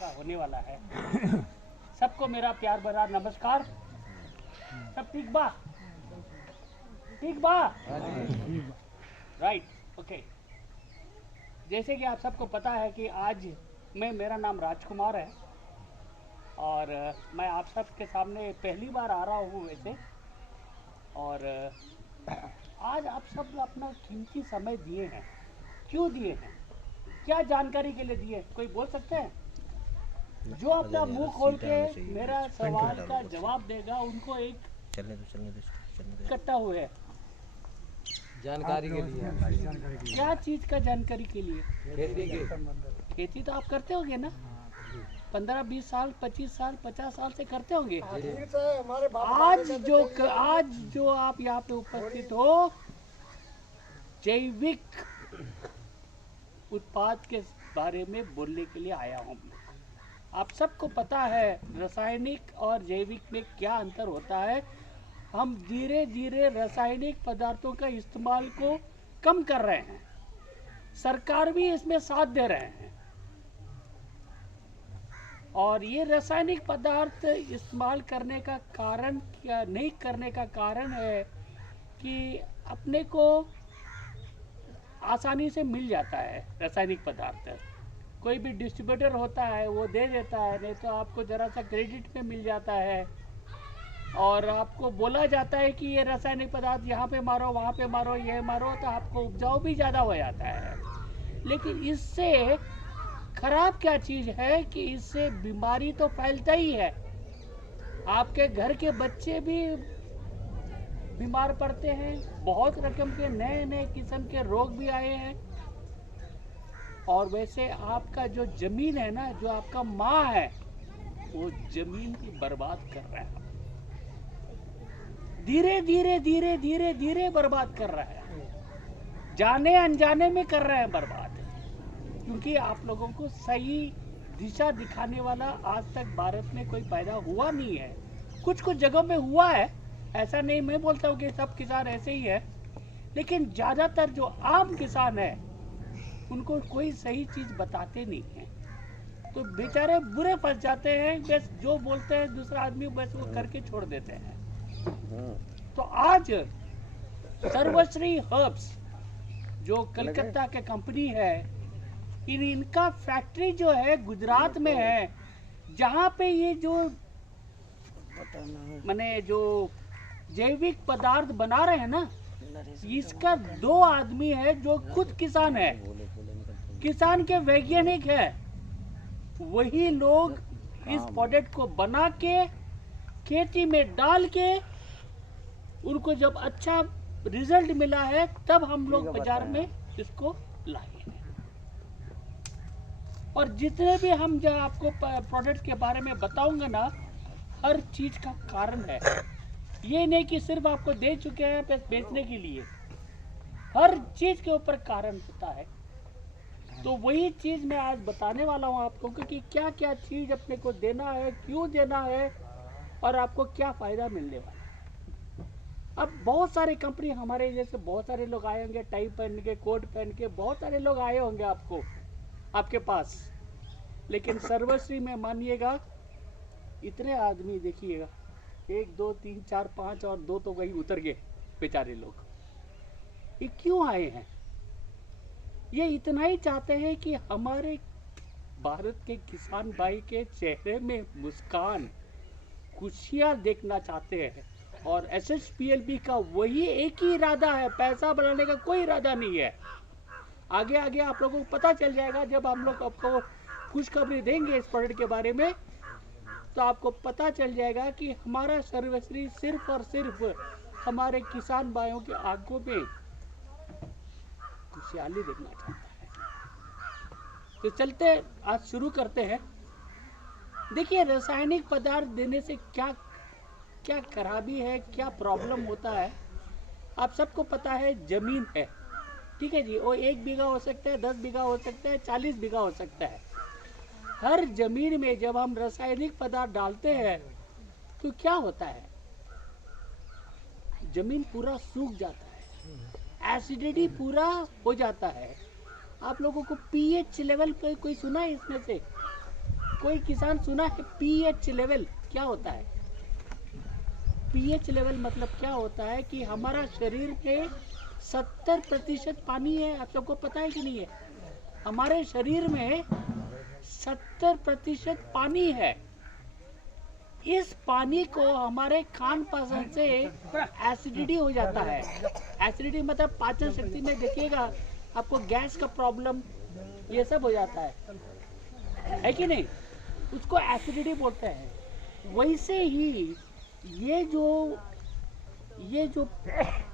का होने वाला है। सबको मेरा प्यार भरा नमस्कार। सब ठीक बा? ठीक बा? Right, okay. जैसे कि आप सबको पता है कि आज मेरा नाम राजकुमार है और मैं आप सबके सामने पहली बार आ रहा हूँ वैसे। और आज आप सब अपना कीमती समय दिए हैं। क्यों दिए हैं? क्या जानकारी के लिए दिए? कोई बोल सकते हैं? जो अपना मुंह खोल के मेरा सवाल का जवाब देगा उनको एक इकट्ठा हुए हैं। जानकारी के लिए। क्या चीज का जानकारी के लिए? खेती के। खेती तो आप करते होंगे ना? 15-20 साल, 25 साल, 50 साल से करते होंगे। आज जो आप यहाँ पे उपस्थित हो, जैविक उत्पाद के बारे में बोलने के लिए आया हूँ। आप सबको पता है रासायनिक और जैविक में क्या अंतर होता है। हम धीरे धीरे रासायनिक पदार्थों का इस्तेमाल को कम कर रहे हैं। सरकार भी इसमें साथ दे रहे हैं। और ये रासायनिक पदार्थ इस्तेमाल करने का कारण क्या नहीं करने का कारण है कि अपने को आसानी से मिल जाता है रासायनिक पदार्थ। कोई भी डिस्ट्रीब्यूटर होता है वो दे देता है, नहीं तो आपको ज़रा सा क्रेडिट में मिल जाता है और आपको बोला जाता है कि ये रासायनिक पदार्थ यहाँ पे मारो, वहाँ पे मारो, ये मारो, तो आपको उपजाऊ भी ज़्यादा हो जाता है। लेकिन इससे खराब क्या चीज़ है कि इससे बीमारी तो फैलता ही है। आपके घर के बच्चे भी बीमार पड़ते हैं। बहुत रकम के नए नए किस्म के रोग भी आए हैं। और वैसे आपका जो जमीन है ना, जो आपका माँ है, वो जमीन भी बर्बाद कर रहा है। धीरे धीरे धीरे धीरे धीरे बर्बाद कर रहा है। जाने अनजाने में कर रहे हैं बर्बाद। क्योंकि आप लोगों को सही दिशा दिखाने वाला आज तक भारत में कोई पैदा हुआ नहीं है। कुछ कुछ जगहों में हुआ है, ऐसा नहीं मैं बोलता हूँ कि सब किसान ऐसे ही है, लेकिन ज़्यादातर जो आम किसान है उनको कोई सही चीज़ बताते नहीं है, तो बेचारे बुरे फंस जाते हैं। बस जो बोलते हैं दूसरा आदमी बस वो करके छोड़ देते हैं। तो आज सर्वश्री हर्ब्स जो कलकत्ता के कंपनी है, इनका फैक्ट्री जो है गुजरात में है, जहाँ पे ये जो माने जो जैविक पदार्थ बना रहे हैं ना, इसका 2 आदमी है जो खुद किसान है, किसान के वैज्ञानिक है। वही लोग इस प्रोडक्ट को बना के खेती में डाल के उनको जब अच्छा रिजल्ट मिला है तब हम लोग बाजार में इसको लाए हैं। और जितने भी हम जो आपको प्रोडक्ट के बारे में बताऊंगा ना, हर चीज का कारण है। ये नहीं कि सिर्फ आपको दे चुके हैं बस बेचने के लिए, हर चीज के ऊपर कारण होता है। तो वही चीज मैं आज बताने वाला हूँ आपको कि क्या क्या चीज अपने को देना है, क्यों देना है और आपको क्या फायदा मिलने वाला है। अब बहुत सारे कंपनी हमारे जैसे बहुत सारे लोग आए होंगे, टाई पहन के, कोट पहन के, बहुत सारे लोग आए होंगे आपके पास। लेकिन सर्वश्री में मानिएगा इतने आदमी देखिएगा, 1 2 3 4 5 और 2 तो वही उतर गए बेचारे लोग। ये क्यों आए हैं? ये इतना ही चाहते हैं कि हमारे भारत के किसान भाई के चेहरे में मुस्कान, खुशियाँ देखना चाहते हैं। और SSPLB का वही एक ही इरादा है, पैसा बनाने का कोई इरादा नहीं है। आगे आगे आप लोगों को पता चल जाएगा जब हम लोग आपको खुशखबरी देंगे इस प्रोडक्ट के बारे में, तो आपको पता चल जाएगा कि हमारा सर्वश्री सिर्फ और सिर्फ हमारे किसान भाइयों की आंखों में खुशहाली देखना चाहता है। तो चलते आज शुरू करते हैं। देखिए, रासायनिक पदार्थ देने से क्या क्या खराबी है, क्या प्रॉब्लम होता है। आप सबको पता है जमीन है, ठीक है जी, वो 1 बीघा हो सकता है, 10 बीघा हो सकता है, 40 बीघा हो सकता है। हर जमीन में जब हम रासायनिक पदार्थ डालते हैं तो क्या होता है, जमीन पूरा सूख जाता है, एसिडिटी पूरा हो जाता है। आप लोगों को पीएच लेवल पे कोई सुना है इसमें से? कोई किसान सुना है पीएच लेवल क्या होता है? पीएच लेवल मतलब क्या होता है कि हमारा शरीर में 70% पानी है। आप सबको पता है कि नहीं है? हमारे शरीर में 70% पानी है। इस पानी को हमारे खान पान से एसिडिटी हो जाता है। एसिडिटी मतलब पाचन शक्ति में देखिएगा आपको गैस का प्रॉब्लम ये सब हो जाता है कि नहीं? उसको एसिडिटी बोलते हैं। वैसे ही ये जो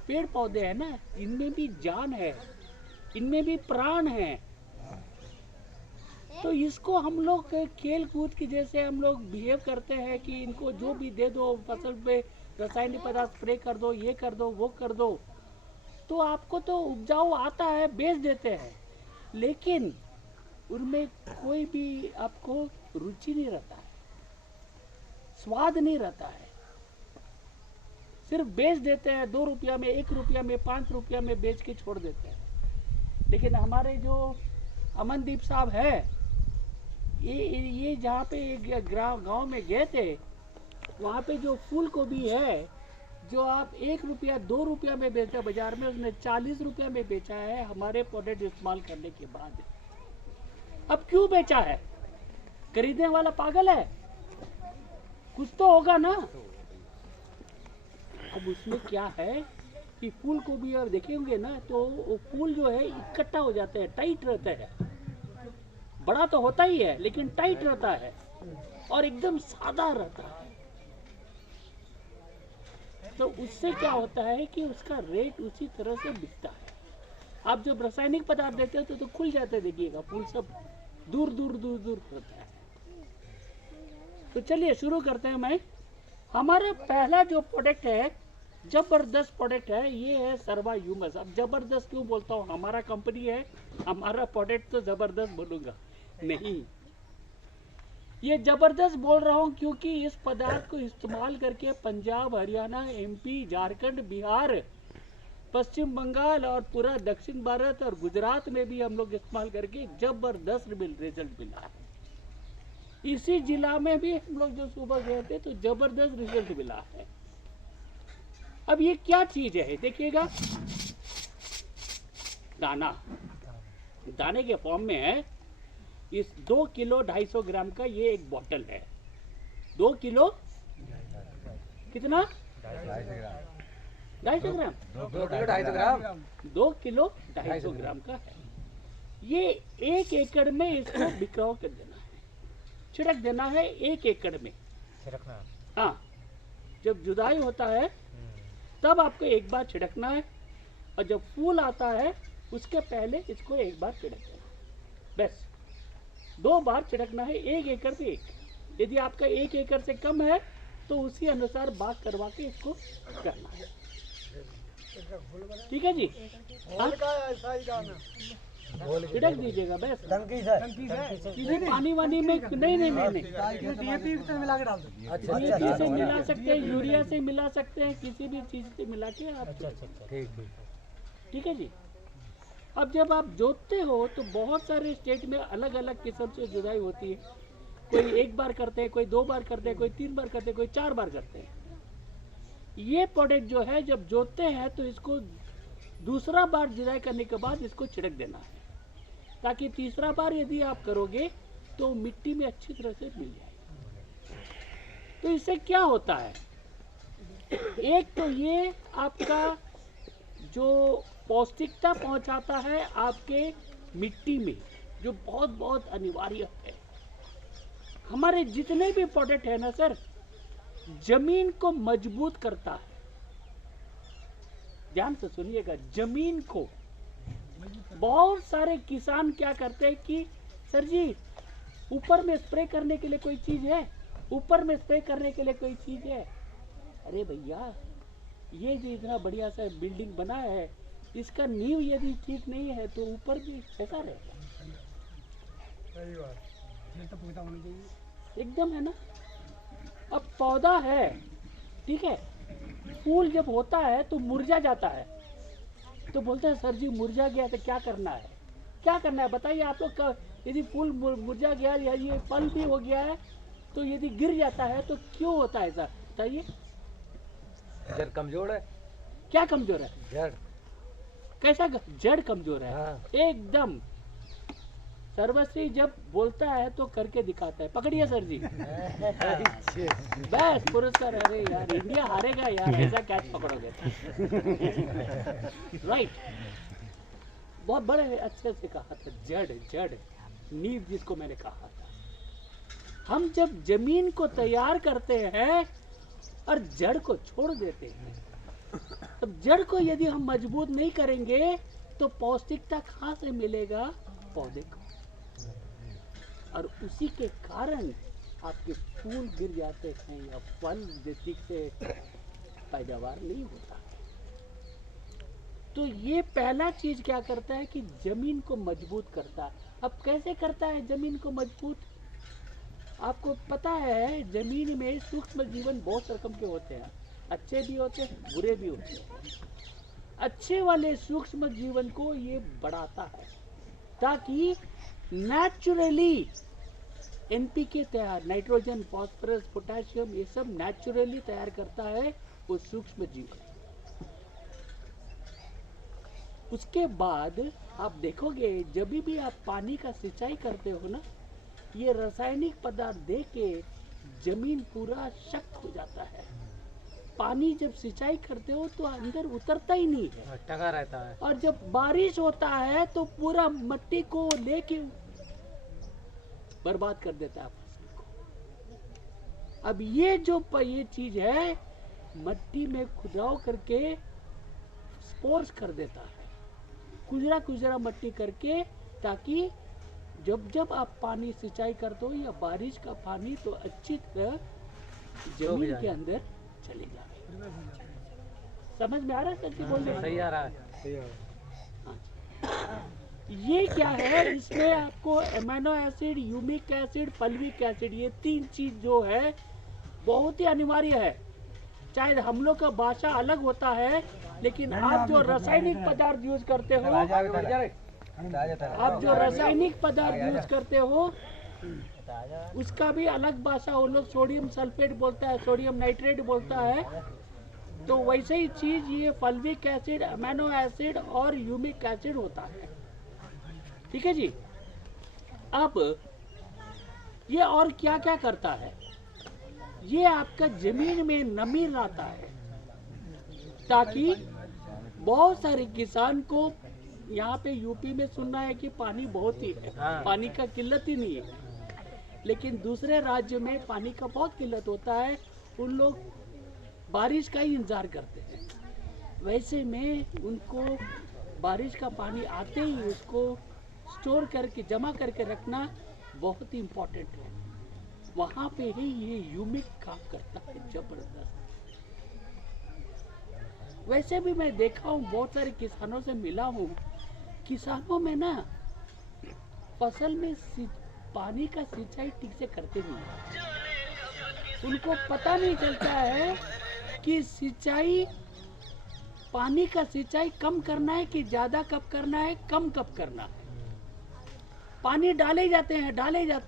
पेड़ पौधे हैं ना, इनमें भी जान है, इनमें भी प्राण है। तो इसको हम लोग खेल कूद की जैसे हम लोग बिहेव करते हैं कि इनको जो भी दे दो, फसल पे रासायनिक पदार्थ स्प्रे कर दो, ये कर दो, वो कर दो, तो आपको तो उपजाऊ आता है, बेच देते हैं, लेकिन उनमें कोई भी आपको रुचि नहीं रहता है, स्वाद नहीं रहता है। सिर्फ बेच देते हैं, 2 रुपया में, 1 रुपया में, 5 रुपया में बेच के छोड़ देते हैं। लेकिन हमारे जो अमनदीप साहब है, ये जहाँ पे गांव में गए थे, वहाँ पे जो फूल गोभी है जो आप 1 रुपया 2 रुपया में बेचते बाजार में, उसने 40 रुपया में बेचा है हमारे प्रोडक्ट इस्तेमाल करने के बाद। अब क्यों बेचा है? खरीदने वाला पागल है? कुछ तो होगा ना। अब उसमें क्या है कि फूल को भी आप देखेंगे ना तो वो फूल जो है इकट्ठा हो जाते हैं, टाइट रहते हैं। बड़ा तो होता ही है लेकिन टाइट रहता है और एकदम सादा रहता है। तो उससे क्या होता है कि उसका रेट उसी तरह से बिकता है। आप जब रासायनिक पदार्थ देते हो तो खुल जाते, देखिएगा फूल सब दूर दूर दूर दूर होता है। तो चलिए शुरू करते हैं। मैं हमारा पहला जो प्रोडक्ट है, जबरदस्त प्रोडक्ट है, ये है सर्वा ह्यूमस। अब जबरदस्त क्यों बोलता हूँ? हमारा कंपनी है, हमारा प्रोडक्ट तो जबरदस्त बोलूंगा नहीं। ये जबरदस्त बोल रहा हूँ क्योंकि इस पदार्थ को इस्तेमाल करके पंजाब, हरियाणा, एमपी, झारखंड, बिहार, पश्चिम बंगाल और पूरा दक्षिण भारत और गुजरात में भी हम लोग इस्तेमाल करके जबरदस्त रिजल्ट मिला है। इसी जिला में भी हम लोग जो सुबह गए थे तो जबरदस्त रिजल्ट मिला है। अब ये क्या चीज है देखिएगा, दाना दाने के फॉर्म में है। इस 2 किलो 250 ग्राम का ये एक बॉटल है। 2 किलो कितना? 250 ग्राम। 2 किलो 250 ग्राम का है। ये 1 एकड़ में इसको बिखराव कर देना है, छिड़क देना है 1 एकड़ में। हाँ, जब जुदाई होता है तब आपको एक बार छिड़कना है और जब फूल आता है उसके पहले इसको एक बार छिड़क देना। बस 2 बार छिड़कना है 1 एकड़ पे 1। यदि आपका 1 एकड़ से कम है तो उसी अनुसार बात करवा के इसको करना है। ठीक है जी, छिड़क दीजिएगा बस। किसी पानी वानी में नहीं नहीं नहीं डीएपी से मिला के डाल दो। DAP से मिला सकते हैं, यूरिया से मिला सकते हैं, किसी भी चीज से मिला के आप। ठीक है जी। अब जब आप जोतते हो तो बहुत सारे स्टेट में अलग अलग किस्म से जुदाई होती है। कोई 1 बार करते हैं, कोई 2 बार करते हैं, कोई 3 बार करते हैं, कोई 4 बार करते हैं। ये प्रोडक्ट जो है जब जोतते हैं तो इसको दूसरा बार जुदाई करने के बाद इसको छिड़क देना है, ताकि तीसरा बार यदि आप करोगे तो मिट्टी में अच्छी तरह से मिल जाए। तो इससे क्या होता है, एक तो ये आपका जो पौष्टिकता पहुंचाता है आपके मिट्टी में, जो बहुत बहुत अनिवार्य है। हमारे जितने भी प्रोडक्ट है ना सर, जमीन को मजबूत करता है। ध्यान से सुनिएगा, जमीन को। बहुत सारे किसान क्या करते हैं कि सर जी ऊपर में स्प्रे करने के लिए कोई चीज है, ऊपर में स्प्रे करने के लिए कोई चीज है। अरे भैया, ये जो इतना बढ़िया सा बिल्डिंग बना है, इसका नींव यदि ठीक नहीं है तो ऊपर भी कैसा रहेगा? एकदम है ना। अब पौधा है, ठीक है, फूल जब होता है तो मुरझा जाता है, तो बोलते हैं सर जी मुरझा गया तो क्या करना है? क्या करना है बताइए आप लोग? यदि फूल मुरझा गया या ये फल भी हो गया है तो यदि गिर जाता है तो क्यों होता है ऐसा बताइए? जड़ कमजोर है। क्या कमजोर है? जड़। कैसा जड़ कमजोर है? हाँ। एकदम। सर्वश्री जब बोलता है तो करके दिखाता है। पकड़िए सर जी। बस पुरस्कार। अरे यार इंडिया हारेगा यार, ऐसा कैच पकड़ोगे। राइट। बहुत बड़े अच्छे से कहा था। जड़ नींव जिसको मैंने कहा था। हम जब जमीन को तैयार करते हैं और जड़ को छोड़ देते हैं, तब जड़ को यदि हम मजबूत नहीं करेंगे तो पौष्टिकता कहाँ से मिलेगा पौधे को? और उसी के कारण आपके फूल गिर जाते हैं या फल ठीक से पैदावार नहीं होता। तो ये पहला चीज क्या करता है कि जमीन को मजबूत करता है। अब कैसे करता है जमीन को मजबूत? आपको पता है जमीन में सूक्ष्म जीवन बहुत रकम के होते हैं, अच्छे भी होते हैं, बुरे भी होते हैं। अच्छे वाले सूक्ष्म जीवन को ये बढ़ाता है ताकि नेचुरली एनपीके तैयार, नाइट्रोजन, फास्फोरस, पोटेशियम, ये सब नेचुरली तैयार करता है वो सूक्ष्म जीवन। उसके बाद आप देखोगे जब भी आप पानी का सिंचाई करते हो ना, ये रासायनिक पदार्थ दे के जमीन पूरा शक्त हो जाता है। पानी जब सिंचाई करते हो तो अंदर उतरता ही नहीं है, टका रहता है। और जब बारिश होता है तो पूरा मिट्टी को लेके बर्बाद कर देता है फसल को। अब ये जो ये चीज है मिट्टी में खुदाव करके स्पोर्स कर देता है, कुजरा कुजरा मिट्टी करके, ताकि जब आप पानी सिंचाई करते हो या बारिश का पानी तो अच्छी तरह जमीन के अंदर चलेगा। समझ में आ रहा है सच्ची बोलने? सही आ रहा है। ये क्या है, इसमें आपको amino acid, humic acid, fulvic acid, ये तीन चीज जो है बहुत ही अनिवार्य है। चाहे हम लोग का भाषा अलग होता है, लेकिन आप जो रासायनिक पदार्थ यूज करते हो, यूज करते हो उसका भी अलग भाषा, वो लोग सोडियम सल्फेट बोलता है, सोडियम नाइट्रेट बोलता है। तो वैसे ही चीज ये फल्विक एसिड, अमीनो एसिड और ह्यूमिक एसिड होता है। ठीक है जी। अब ये और क्या क्या करता है, ये आपका जमीन में नमी लाता है, ताकि बहुत सारे किसान को यहाँ पे यूपी में सुनना है कि पानी बहुत ही है, पानी का किल्लत ही नहीं है, लेकिन दूसरे राज्य में पानी का बहुत किल्लत होता है। उन लोग बारिश का ही इंतजार करते हैं। वैसे में उनको बारिश का पानी आते ही उसको स्टोर करके जमा करके रखना बहुत ही इम्पोर्टेंट है। वहाँ पे ही ये ह्यूमिक काम करता है जबरदस्त। वैसे भी मैं देखा हूँ, बहुत सारे किसानों से मिला हूँ, किसानों में ना फसल में पानी का सिंचाई ठीक से करते नहीं। उनको पता नहीं चलता है कि सिंचाई, पानी का सिंचाई कम करना है कि ज्यादा कब करना है, कम कब करना है। पानी डाले जाते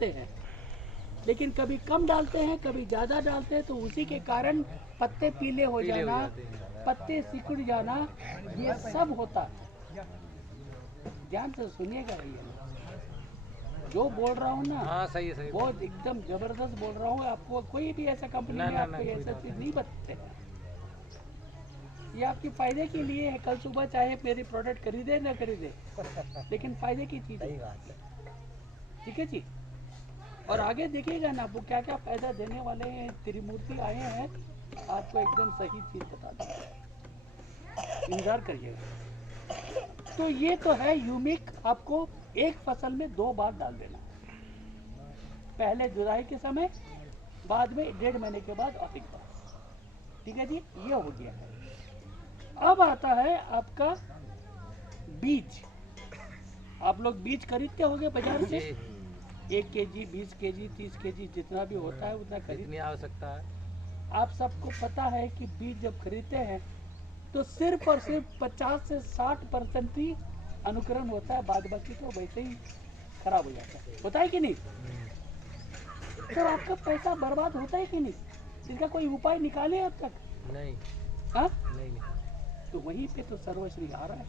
हैं, लेकिन कभी कम डालते हैं, कभी ज्यादा डालते हैं, तो उसी के कारण पत्ते पीले हो जाना, पत्ते सिकुड़ जाना, ये सब होता है। ध्यान से सुनिएगा भैया, जो बोल रहा हूँ ना, हाँ सही है, सही बहुत एकदम जबरदस्त बोल रहा हूँ। आपको कोई भी ऐसा कंपनी में आपको ऐसा चीज नहीं बताते हैं। ये आपके फायदे के लिए है। कल सुबह चाहे मेरी प्रोडक्ट खरीदे ना खरीदे, लेकिन फायदे की चीज है। ठीक है जी। और आगे देखिएगा ना, वो क्या क्या फायदा देने वाले हैं। त्रिमूर्ति आए हैं, आपको एकदम सही चीज बता दें, इंतजार करिएगा। तो ये तो है ह्यूमिक, आपको एक फसल में 2 बार डाल देना, पहले जुलाई के समय, बाद में 1.5 महीने के बाद अधिक बार। ठीक है जी, ये हो गया है। अब आता है आपका बीज। आप लोग बीज खरीदते होंगे बाजार से, 1 केजी, 20 केजी, 30 केजी, जितना भी होता है उतना खरीदने आवश्यकता है। आप सबको पता है कि बीज जब खरीदते हैं तो सिर्फ और सिर्फ 50 से 60% ही अनुकरण होता है, बाद बाकी तो वैसे ही खराब हो जाता है, होता है कि नहीं? तो आपका पैसा बर्बाद होता है कि नहीं? इसका कोई उपाय निकाले अब तक? नहीं हाँ, नहीं नहीं। तो वहीं पे तो सर्वश्री आ रहा है।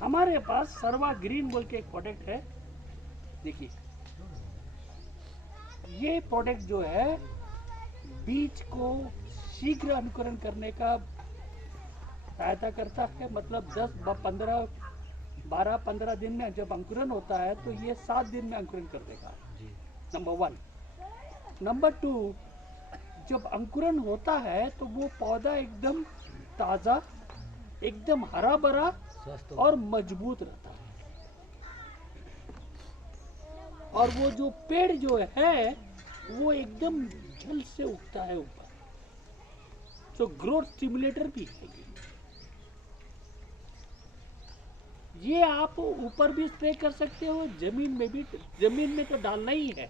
हमारे पास सर्वा ग्रीन बोल के एक प्रोडक्ट है। देखिए, ये प्रोडक्ट जो है बीज को शीघ्र अंकुरण करने का सहायता करता है। मतलब 12-15 दिन में जब अंकुरण होता है तो ये 7 दिन में अंकुरण कर देगा। जी नंबर 1। नंबर 2, जब अंकुरण होता है तो वो पौधा एकदम ताज़ा, एकदम हरा भरा स्वस्थ और मजबूत रहता है। और वो जो पेड़ जो है वो एकदम जल्द से उगता है ऊपर। तो ग्रोथ स्टिमुलेटर भी है ये आप ऊपर भी स्प्रे कर सकते हो, जमीन में भी। जमीन में तो डालना ही है।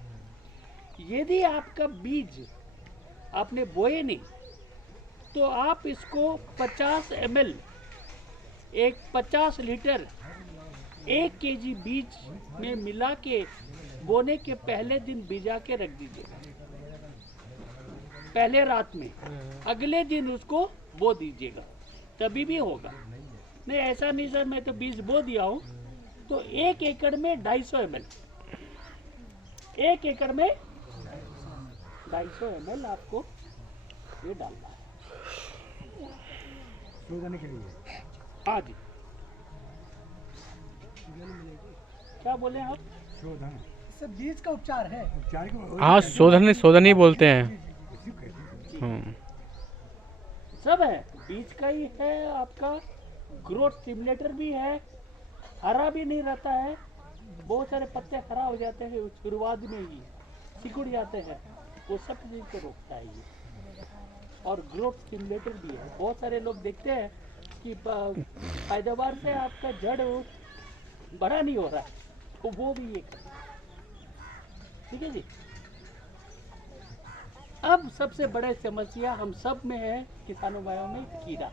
यदि आपका बीज आपने बोए नहीं तो आप इसको 50 ml, एक 50 लीटर 1 kg बीज में मिला के बोने के पहले दिन भिजा के रख दीजिएगा, पहले रात में। अगले दिन उसको बो दीजिएगा, तभी भी होगा। नहीं ऐसा नहीं सर मैं तो बीज बो दिया हूँ, तो 1 एकड़ में 250 ml, 1 एकड़ में 250 ml आपको ये डालना है। शोधन के लिए हाँ जी, क्या बोले आप? शोधन इससे बीज का उपचार है। उपचार हाँ, शोधन ही बोलते हैं। सब है, बीज का ही है आपका। ग्रोथ स्टिमुलेटर भी है, हरा भी नहीं रहता है। बहुत सारे पत्ते हरा हो जाते हैं शुरुआत में ही, सिकुड़ जाते हैं, वो सब चीज को रोकता है ये। और ग्रोथ स्टिमुलेटर भी है। बहुत सारे लोग देखते हैं कि पैदावार से आपका जड़ बड़ा नहीं हो रहा, तो वो भी एक है। ठीक है जी। अब सबसे बड़ी समस्या हम सब में है, किसानों भाइयों में, कीड़ा।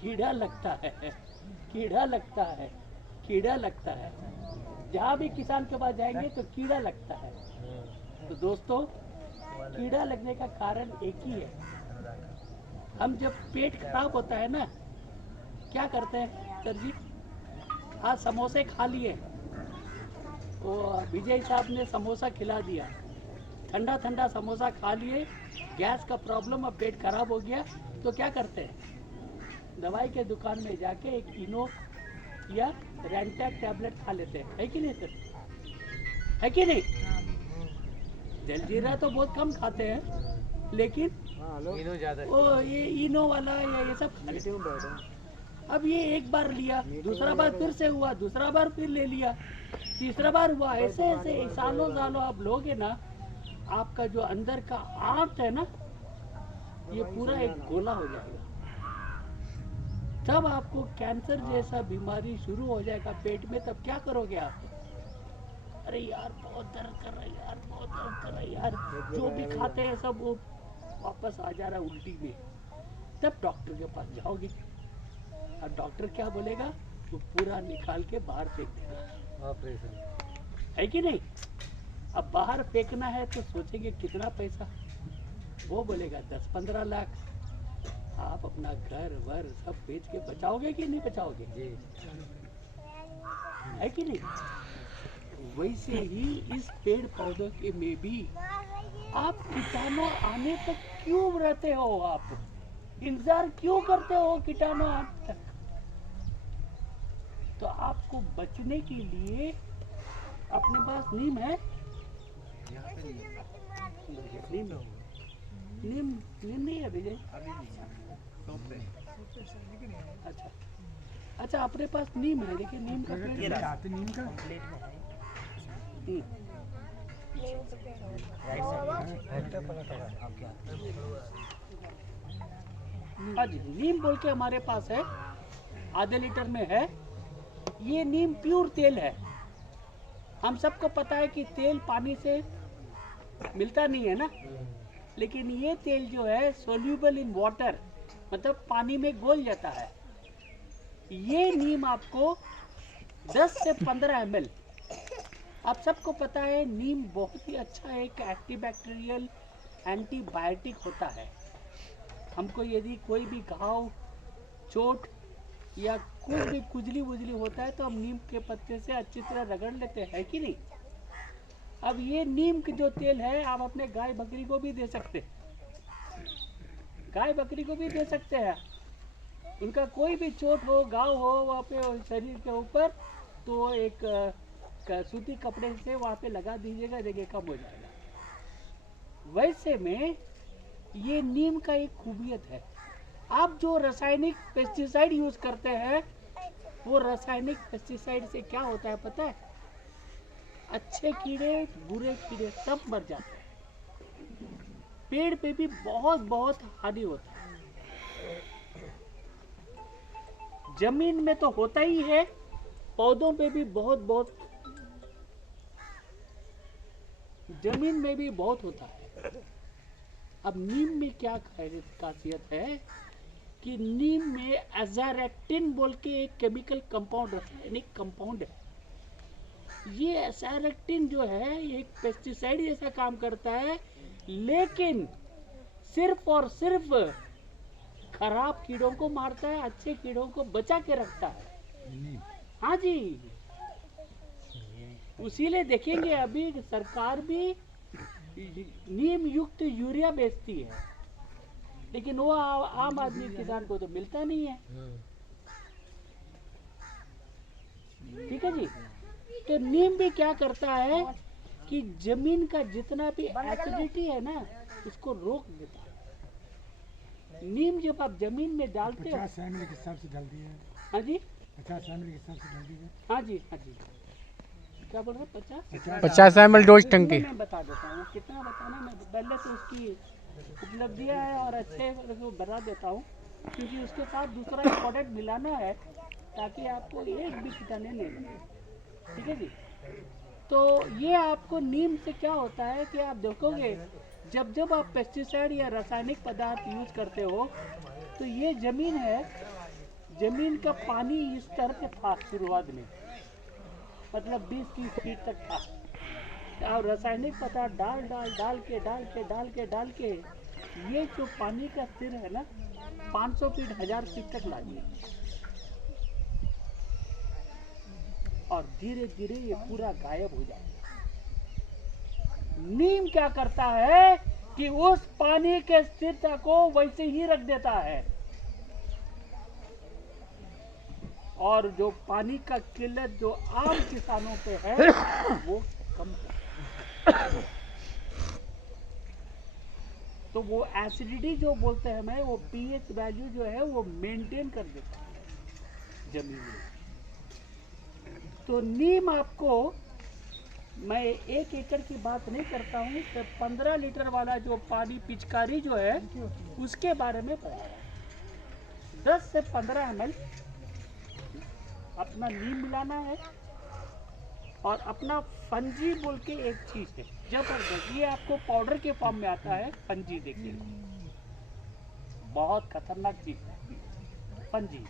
कीड़ा लगता है, कीड़ा लगता है, कीड़ा लगता है। जहाँ भी किसान के पास जाएंगे तो कीड़ा लगता है। तो दोस्तों, कीड़ा लगने का कारण एक ही है। हम जब पेट खराब होता है ना, क्या करते हैं सर जी? आज समोसे खा लिए, वो विजय साहब ने समोसा खिला दिया, ठंडा ठंडा समोसा खा लिए, गैस का प्रॉब्लम, अब पेट खराब हो गया, तो क्या करते हैं? दवाई के दुकान में जाके एक इनो या रेंटैक टैबलेट खा लेते हैं, है कि नहीं सर? है कि नहीं? जलजीरा तो बहुत कम खाते हैं, लेकिन इनो ज्यादा वो ये इनो वाला या ये सब खा लेते हैं। अब ये एक बार लिया, दूसरा बार फिर से हुआ, दूसरा बार फिर ले लिया, तीसरा बार हुआ, ऐसे ऐसे सालों सालों आप लोगे ना, आपका जो अंदर का आंत है ना, ये पूरा एक गोला हो जाएगा। तब आपको कैंसर जैसा बीमारी शुरू हो जाएगा पेट में। तब क्या करोगे आप? अरे यार बहुत दर्द कर रहा है यार, बहुत दर्द कर रहा है यार, जो भी खाते हैं सब वो वापस आ जा रहा है उल्टी में। तब डॉक्टर के पास जाओगे, और डॉक्टर क्या बोलेगा? वो पूरा निकाल के बाहर फेंक देगा, ऑपरेशन, है कि नहीं? अब बाहर फेंकना है तो सोचेंगे कितना पैसा, वो बोलेगा 10-15 लाख। आप अपना घर वर सब बेच के बचाओगे कि नहीं बचाओगे? जी है कि नहीं? वैसे ही इस पेड़ पौधों के में भी आप कीटाणु आने तक क्यों रहते हो? आप इंतजार क्यों करते हो कीटाणु आने तक? तो आपको बचने के लिए अपने पास नीम है, नीम नीम नीम नहीं है विजय? अच्छा अच्छा, अपने पास नीम है, देखिए नीम का पेड़ है। नीम का हाँ जी, नीम बोल के हमारे पास है, आधे लीटर में है। ये नीम प्योर तेल है। हम सबको पता है कि तेल पानी से मिलता नहीं है ना, लेकिन ये तेल जो है सोल्यूबल इन वाटर, मतलब पानी में घुल जाता है। ये नीम आपको 10 से 15 ml। आप सबको पता है नीम बहुत ही अच्छा एक एंटीबैक्टीरियल एंटीबायोटिक होता है। हमको यदि कोई भी घाव, चोट या कुछ भी खुजली वुजली होता है तो हम नीम के पत्ते से अच्छी तरह रगड़ लेते हैं कि नहीं। अब ये नीम के जो तेल है आप अपने गाय बकरी को भी दे सकते हैं, गाय बकरी को भी दे सकते हैं। उनका कोई भी चोट हो, घाव हो वहाँ पे शरीर के ऊपर, तो एक सूती कपड़े से वहाँ पे लगा दीजिएगा, देखिए कम हो जाएगा। वैसे में ये नीम का एक खूबियत है। आप जो रासायनिक पेस्टिसाइड यूज करते हैं, वो रासायनिक पेस्टिसाइड से क्या होता है पता है? अच्छे कीड़े, बुरे कीड़े सब मर जाते हैं। पेड़ पे भी बहुत बहुत हानि होता है। जमीन में तो होता ही है, पौधों पे भी बहुत बहुत, जमीन में भी बहुत होता है। अब नीम में क्या खासियत है कि नीम में एजारेक्टिन बोल के एक केमिकल कंपाउंड, रासायनिक कंपाउंड है। ये एजारेक्टिन जो है एक पेस्टिसाइड जैसा काम करता है, लेकिन सिर्फ और सिर्फ खराब कीड़ों को मारता है, अच्छे कीड़ों को बचा के रखता है। हाँ जी, उसीलिए देखेंगे अभी सरकार भी नीम युक्त यूरिया बेचती है, लेकिन वो आम आदमी किसान को तो मिलता नहीं है। ठीक है जी। तो नीम भी क्या करता है कि जमीन का जितना भी एसिडिटी है ना, उसको रोक देता है। नीम जब आप जमीन में डालते हो, 50 ml के हिसाब से डाल दिया। हाँ जी, 50 ml के हिसाब से डाल दिया। हाँ जी, हाँ जी, क्या बोल रहे हैं? 50 ml डोज टंकी। मैं बता देता हूँ कितना बताना। मैं पहले तो उसकी उपलब्धियाँ है और अच्छे को बता देता हूँ, क्योंकि उसके साथ दूसरा एक प्रोडक्ट मिलाना है ताकि आपको एक भी कीटाणु नहीं लगे। ठीक है जी। तो ये आपको नीम से क्या होता है कि आप देखोगे जब जब आप पेस्टिसाइड या रासायनिक पदार्थ यूज करते हो, तो ये जमीन है, जमीन का पानी इस तरह से था शुरुआत में, मतलब 20-30 फीट तक था। और रासायनिक पदार्थ डाल के ये जो पानी का स्तर है ना, 500 फीट 1000 फीट तक ला दिया। और धीरे धीरे ये पूरा गायब हो जाएगा। नीम क्या करता है कि उस पानी के स्थिरता को वैसे ही रख देता है, और जो पानी का किल्लत जो आम किसानों पे है वो कम करता है। तो वो एसिडिटी जो बोलते हैं मैं, वो पीएच वैल्यू जो है वो मेंटेन कर देता है जमीन में। तो नीम आपको, मैं 1 एकड़ की बात नहीं करता हूँ, तो 15 लीटर वाला जो पानी पिचकारी जो है उसके बारे में बता रहा हूँ। 10 से 15 ml अपना नीम मिलाना है, और अपना फंजी बोल के एक चीज है जबरदस्त, ये आपको पाउडर के फॉर्म में आता है। फंजी देखिए, बहुत खतरनाक चीज है फंजी,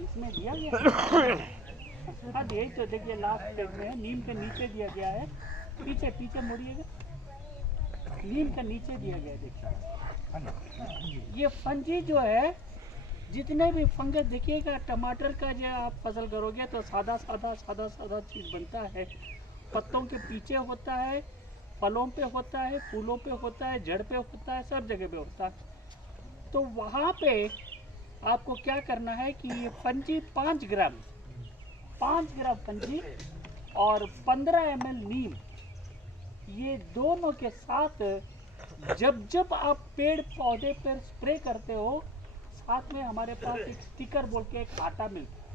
इसमें दिया गया। हाँ यही तो देखिए लास्ट पेज में है, नीम के नीचे दिया गया है। पीछे पीछे मुड़िएगा, नीम के नीचे दिया गया है, देखिए। ये फंजी जो है, जितने भी फंगस देखिएगा, टमाटर का जो आप फसल करोगे तो सादा सादा चीज बनता है। पत्तों के पीछे होता है, फलों पे होता है, फूलों पे होता है, जड़ पे होता है, सब जगह पे होता है। तो वहाँ पे आपको क्या करना है कि ये फंजी 5 ग्राम फंजी और 15 ml नीम, ये दोनों के साथ जब आप पेड़ पौधे पर स्प्रे करते हो, साथ में हमारे पास एक स्टिकर बोल के एक आटा मिलता है।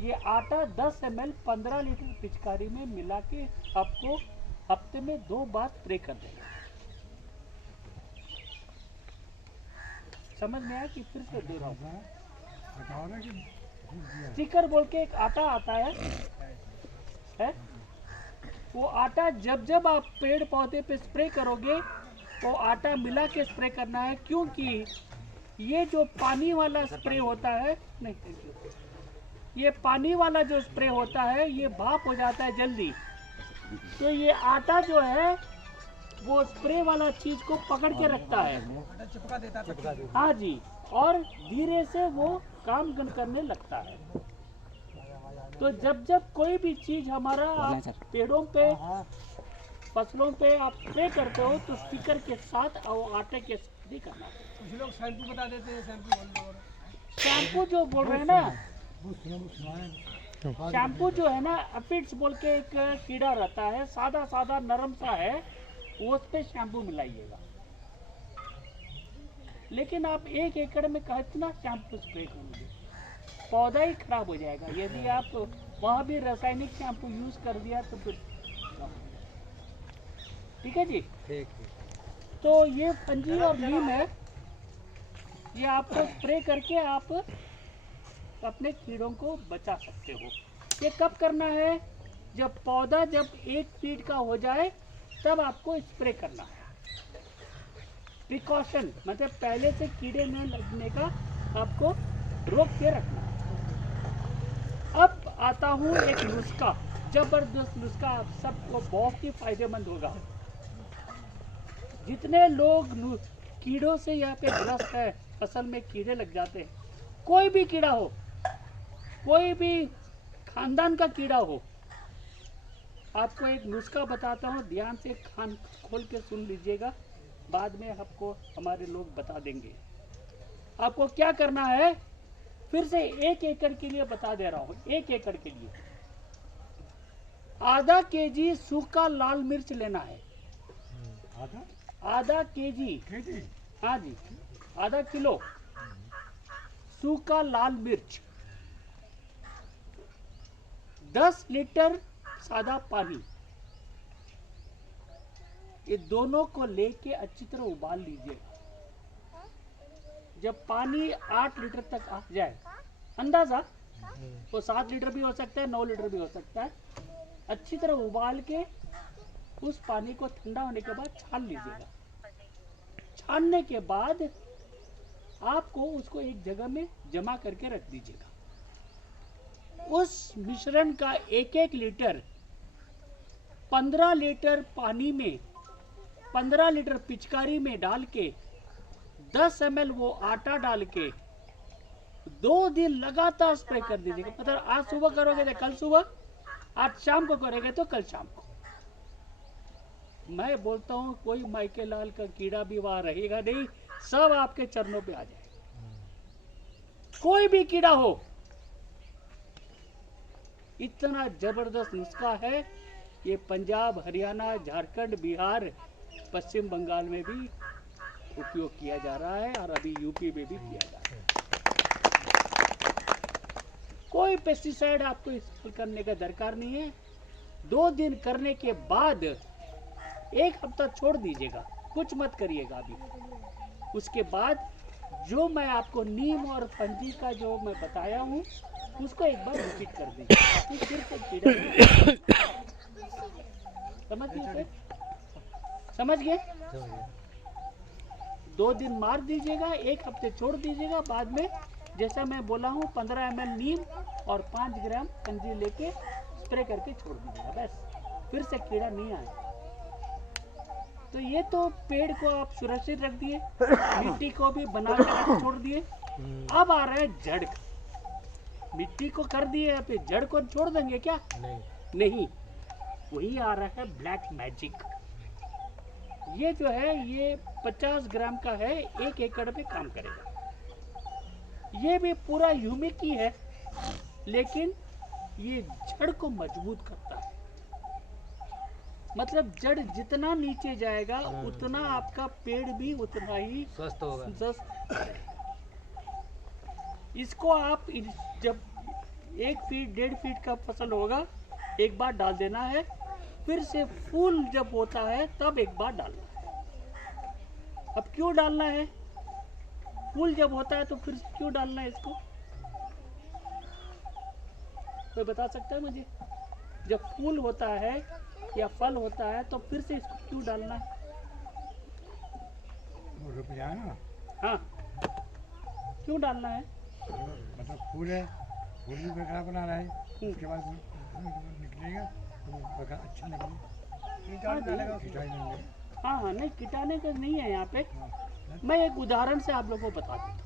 ये आटा 10 ml 15 लीटर पिचकारी में मिला के आपको हफ्ते में 2 बार स्प्रे कर देना। समझ में आया कि फिर से दे रहा हूँ? स्टिकर बोल के एक आटा आता है? वो आटा जब आप पेड़ पौधे पे स्प्रे करोगे, वो आटा मिला के स्प्रे करना है, क्योंकि ये जो पानी वाला स्प्रे होता है, नहीं थैंक यू, ये पानी वाला जो स्प्रे होता है ये भाप हो जाता है जल्दी, तो ये आटा जो है वो स्प्रे वाला चीज को पकड़ के रखता है। चिपका देता है। हाँ जी, और धीरे से वो काम करने लगता है। तो जब जब कोई भी चीज हमारा आप पेड़ों पे फसलों पे आप स्प्रे करते हो तो स्पीकर के साथ और आटे के साथ ही करना है। कुछ लोग शैम्पू बता देते हैं, शैम्पू बोल दो। शैम्पू जो बोल रहे हैं ना, शैम्पू जो है ना, अपिड्स बोल के एक कीड़ा रहता है, सादा सादा नरम सा है, वो उस पे शैम्पू मिलाइएगा। लेकिन आप 1 एकड़ में कितना शैम्पू स्प्रे करोगे, पौधा ही खराब हो जाएगा। यदि आप वहाँ भी रासायनिक शैम्पू यूज कर दिया तो फिर ठीक है जी। ठीक। तो ये फंजी और नीम है, ये आपको स्प्रे करके आप अपने कीड़ों को बचा सकते हो। ये कब करना है, जब पौधा जब 1 फीट का हो जाए तब आपको स्प्रे करना है। प्रिकॉशन मतलब पहले से कीड़े न लगने का आपको रोक के रखना है। अब आता हूँ एक नुस्खा, जबरदस्त नुस्खा, आप सबको बहुत ही फायदेमंद होगा। जितने लोग कीड़ों से यहाँ पे ग्रस्त है, फसल में कीड़े लग जाते हैं, कोई भी कीड़ा हो, कोई भी खानदान का कीड़ा हो, आपको एक नुस्खा बताता हूँ, ध्यान से कान खोल के सुन लीजिएगा, बाद में आपको हमारे लोग बता देंगे। आपको क्या करना है, फिर से 1 एकड़ के लिए बता दे रहा हूँ। 1 एकड़ के लिए आधा केजी सूखा लाल मिर्च लेना है। आधा केजी, हाँ जी, आधा किलो सूखा लाल मिर्च, 10 लीटर सादा पानी, ये दोनों को लेके अच्छी तरह उबाल लीजिएगा। जब पानी 8 लीटर तक आ जाए, अंदाजा वो 7 लीटर भी हो सकता है, 9 लीटर भी हो सकता है, अच्छी तरह उबाल के उस पानी को ठंडा होने के बाद छान लीजिएगा। छानने के बाद आपको उसको एक जगह में जमा करके रख दीजिएगा। उस मिश्रण का 1-1 लीटर 15 लीटर पानी में, 15 लीटर पिचकारी में डाल के 10 ml वो आटा डाल के 2 दिन लगातार स्प्रे कर दीजिएगा। मतलब आज सुबह करोगे तो कल सुबह, आज शाम को करोगे तो कल शाम को। मैं बोलता हूँ कोई माइके लाल का कीड़ा भी वहां रहेगा नहीं, सब आपके चरणों पे आ जाएगा। कोई भी कीड़ा हो, इतना जबरदस्त नुस्खा है। ये पंजाब, हरियाणा, झारखंड, बिहार, पश्चिम बंगाल में भी उपयोग किया जा रहा है और अभी यूपी में भी किया जा रहा है। कोई पेस्टिसाइड आपको इस्तेमाल करने का दरकार नहीं है। 2 दिन करने के बाद 1 हफ्ता छोड़ दीजिएगा, कुछ मत करिएगा अभी। उसके बाद जो मैं आपको नीम और फंजी का जो मैं बताया हूँ उसको एक बार रिपीट कर दीजिए, फिर से कीड़ा समझ गए? समझ गए? 2 दिन मार दीजिएगा, 1 हफ्ते छोड़ दीजिएगा। बाद में जैसा मैं बोला हूँ 15 ml नीम और 5 ग्राम फंजी लेके स्प्रे करके छोड़ दीजिएगा, बस। फिर से कीड़ा नहीं आए। तो ये तो पेड़ को आप सुरक्षित रख दिए, मिट्टी को भी बना के छोड़ दिए। अब आ रहा है जड़ का। मिट्टी को कर दिए, अब जड़ को छोड़ देंगे क्या? नहीं। वही आ रहा है ब्लैक मैजिक। ये जो है ये 50 ग्राम का है, 1 एकड़ पे काम करेगा। ये भी पूरा ह्यूमिक ही है, लेकिन ये जड़ को मजबूत करता है। मतलब जड़ जितना नीचे जाएगा उतना आपका पेड़ भी उतना ही स्वस्थ होगा। इसको आप जब 1 फीट 1.5 फीट का फसल होगा, एक बार डाल देना है। फिर से फूल जब होता है तब एक बार डालना है। अब क्यों डालना है? फूल जब होता है तो फिर क्यों डालना है इसको? कोई बता सकता है मुझे? जब फूल होता है या फल होता है तो फिर से इसको क्यों डालना है? रुक जाए ना। हाँ, क्यों डालना है? मतलब फूल है, फूल भी बेकार बना रहा है, उसके बाद निकलेगा तो बेकार अच्छा लगेगा, कीटाणु डालेगा उसमें। कीटाणु नहीं है। हाँ हाँ, नहीं कीटाणु का नहीं है यहाँ पे। मैं एक उदाहरण से आप लोगों को बता देता हूँ।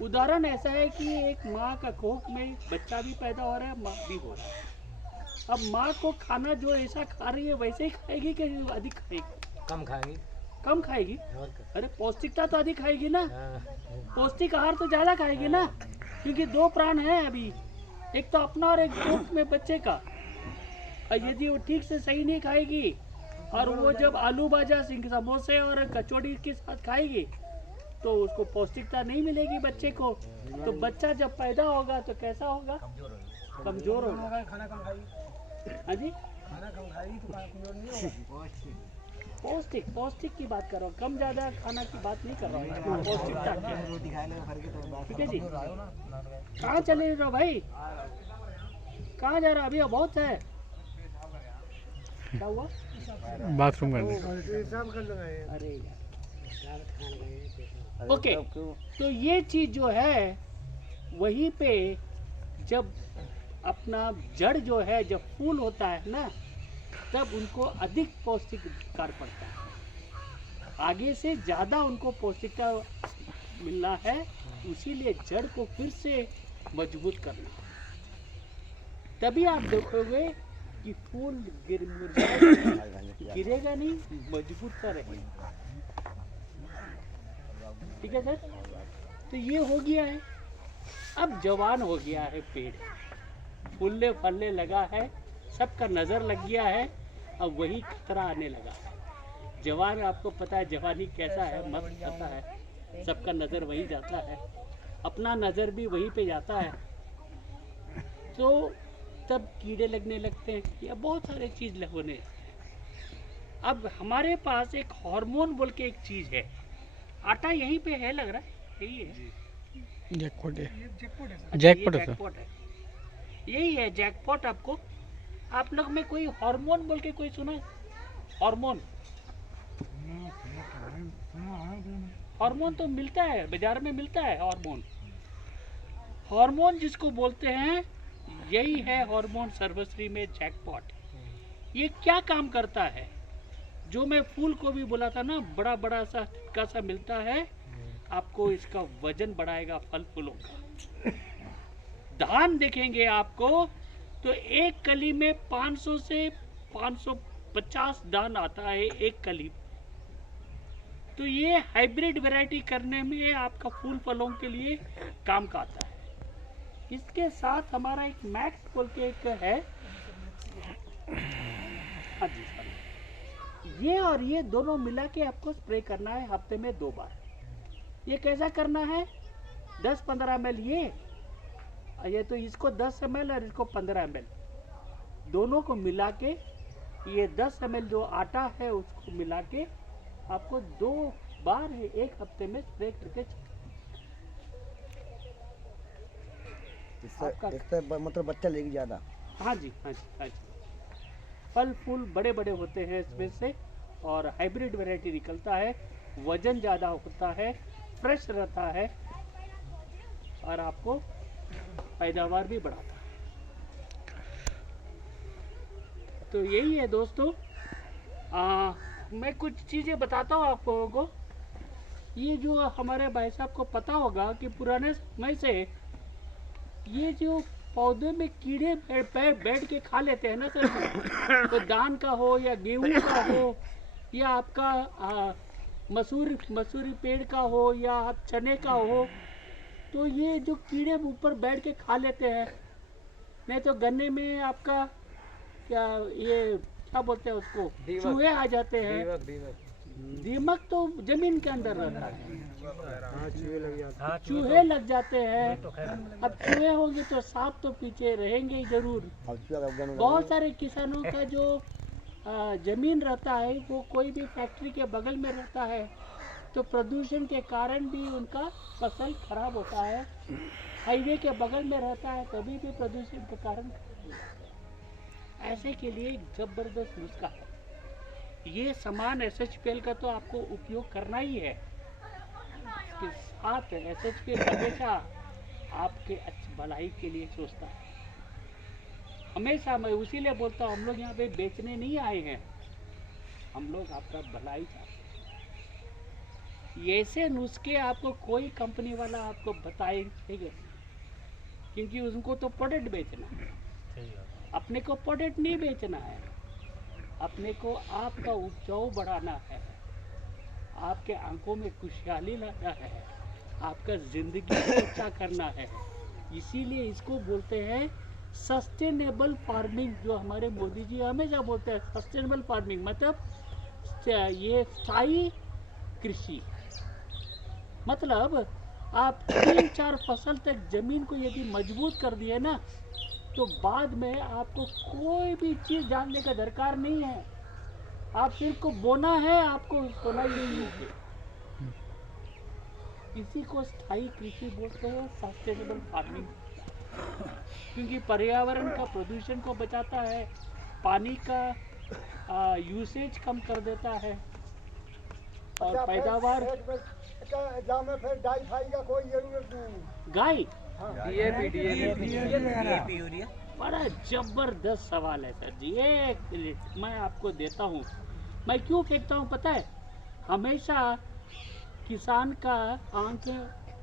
उदाहरण ऐसा है कि एक माँ का कोख में बच्चा भी पैदा हो रहा है, माँ भी हो रहा है। अब माँ को खाना जो ऐसा खा रही है वैसे ही खाएगी कि अधिक खाएगी? कम खाएंगी। कम खाएगी। और क्या? अरे पौष्टिकता तो अधिक खाएगी ना, हाँ, पौष्टिक आहार तो ज़्यादा खाएगी ना, क्योंकि दो प्राण हैं अभी, एक तो अपना और एक कोख में बच्चे का। और यदि वो ठीक से सही नहीं खाएगी और वो जब आलू भाजा समोसे और कचौड़ी के साथ खाएगी तो उसको पौष्टिकता नहीं मिलेगी बच्चे को। तो बच्चा जब पैदा होगा तो कैसा होगा? कमजोर होगा। खाना कम खाएगी, हाँ जी, खाना कम खाएगी तो कमजोर नहीं होगा। पौष्टिक की बात कर रहा हूँ, कम ज्यादा खाना की बात नहीं कर रहा हूँ, पौष्टिकता की। ठीक है जी। कहाँ चले रहो भाई, कहाँ जा रहा? अभी बहुत है, क्या हुआ? बाथरूम करने। अरे ओके, तो ये चीज जो है वहीं पे जब अपना जड़ जो है जब फूल होता है ना, तब उनको अधिक पौष्टिक कार्य पड़ता है, आगे से ज़्यादा उनको पौष्टिकता मिलना है। इसीलिए जड़ को फिर से मजबूत करना है। तभी आप देखोगे कि फूल गिरेगा नहीं, मजबूत सा रहेगा। ठीक है सर। तो ये हो गया है, अब जवान हो गया है पेड़, फूलने फलने लगा है, सबका नज़र लग गया है। अब वही खतरा आने लगा है। जवान, आपको पता है जवानी कैसा है, मस्त पता है, सबका नज़र वही जाता है, अपना नज़र भी वहीं पे जाता है। तो तब कीड़े लगने लगते हैं या बहुत सारे चीज़ होने लगते हैं। अब हमारे पास एक हार्मोन बोल के एक चीज़ है, आटा यहीं पे है, लग रहा है यही है, जैकपॉट है। ये जैकपॉट है सर। अच्छा, जैकपॉट ये है सर। जैकपॉट है, यही है जैकपॉट। आपको आप लोग में कोई हार्मोन बोल के कोई सुना है? हार्मोन, हार्मोन तो मिलता है बाजार में, मिलता है हार्मोन। हार्मोन जिसको बोलते हैं यही है हार्मोन सर्वश्री में जैकपॉट। ये क्या काम करता है? जो मैं फूल को भी बोला था ना, बड़ा बड़ा सा टिक्का सा मिलता है, आपको इसका वजन बढ़ाएगा फल फूलों का। धान देखेंगे आपको तो एक कली में 500 से 550 दान आता है एक कली। तो ये हाइब्रिड वैरायटी करने में आपका फूल फलों के लिए काम का आता है। इसके साथ हमारा एक मैक्स बोल के एक है, हाँ जी सर, ये और ये दोनों मिला के आपको स्प्रे करना है हफ्ते में 2 बार। ये कैसा करना है? 10-15 ml ये तो इसको 10 ml और इसको 15 ml, दोनों को मिला के, ये 10 ml जो आटा है उसको मिला के आपको 2 बार एक हफ्ते में स्प्रे करके इससे मतलब बच्चा लेगी ज़्यादा। हाँ जी हाँ जी हाँ जी, फल फूल बड़े बड़े होते हैं इसमें से, और हाइब्रिड वैरायटी निकलता है, वजन ज़्यादा होता है, फ्रेश रहता है और आपको पैदावार भी बढ़ाता है। तो यही है दोस्तों, मैं कुछ चीज़ें बताता हूँ आप लोगों को। ये जो हमारे भाई साहब को पता होगा कि पुराने समय से ये जो पौधे में कीड़े बैठ के खा लेते हैं ना सर, तो धान का हो या गेहूं का हो या आपका मसूरी पेड़ का हो या चने का हो, तो ये जो कीड़े ऊपर बैठ के खा लेते हैं। नहीं तो गन्ने में आपका क्या ये क्या बोलते हैं उसको, दीमक। चूहे आ जाते हैं। दीमक दीमक दीमक तो जमीन के अंदर रहता है, हाँ, चूहे लग जाते हैं। अब चूहे होंगे तो सांप तो पीछे रहेंगे ही जरूर। बहुत सारे किसानों का जो जमीन रहता है वो कोई भी फैक्ट्री के बगल में रहता है, तो प्रदूषण के कारण भी उनका फसल खराब होता है। हाईवे के बगल में रहता है तभी भी प्रदूषण के कारण ऐसे के लिए एक जबरदस्त नुस्खा है। ये सामान SHPL का तो आपको उपयोग करना ही है। इसके आप SHP हमेशा आपके भलाई के लिए सोचता है। हमेशा मैं उसीलिए बोलता हूँ, हम लोग यहाँ पे बेचने नहीं आए हैं, हम लोग आपका भलाई चाहते हैं। ऐसे नुस्खे आपको कोई कंपनी वाला आपको बताएंगे, क्योंकि उनको तो प्रोडक्ट बेचना है, अपने को प्रोडक्ट नहीं बेचना है। अपने को आपका उपजाऊ बढ़ाना है, आपके आंखों में खुशहाली लाना है, आपका जिंदगी को अच्छा करना है। इसीलिए इसको बोलते हैं सस्टेनेबल फार्मिंग, जो हमारे मोदी जी हमेशा बोलते हैं। सस्टेनेबल फार्मिंग मतलब ये स्थायी कृषि, मतलब आप 3-4 फसल तक जमीन को यदि मजबूत कर दिए ना, तो बाद में आपको कोई भी चीज़ जानने का दरकार नहीं है। आप सिर्फ को बोना है, आपको सोना ही नहीं है। इसी को स्थायी कृषि बोलते हैं, सस्टेनेबल फार्मिंग, क्योंकि पर्यावरण का प्रदूषण को बचाता है, पानी का यूसेज कम कर देता है और पैदावार। एग्जाम में फिर डाई फाई का कोई जरूरत नहीं। गाय DAP यूरिया बड़ा जबरदस्त सवाल है सर जी, एक मिनट मैं आपको देता हूँ। मैं क्यों फेंकता हूँ पता है? हमेशा किसान का आंख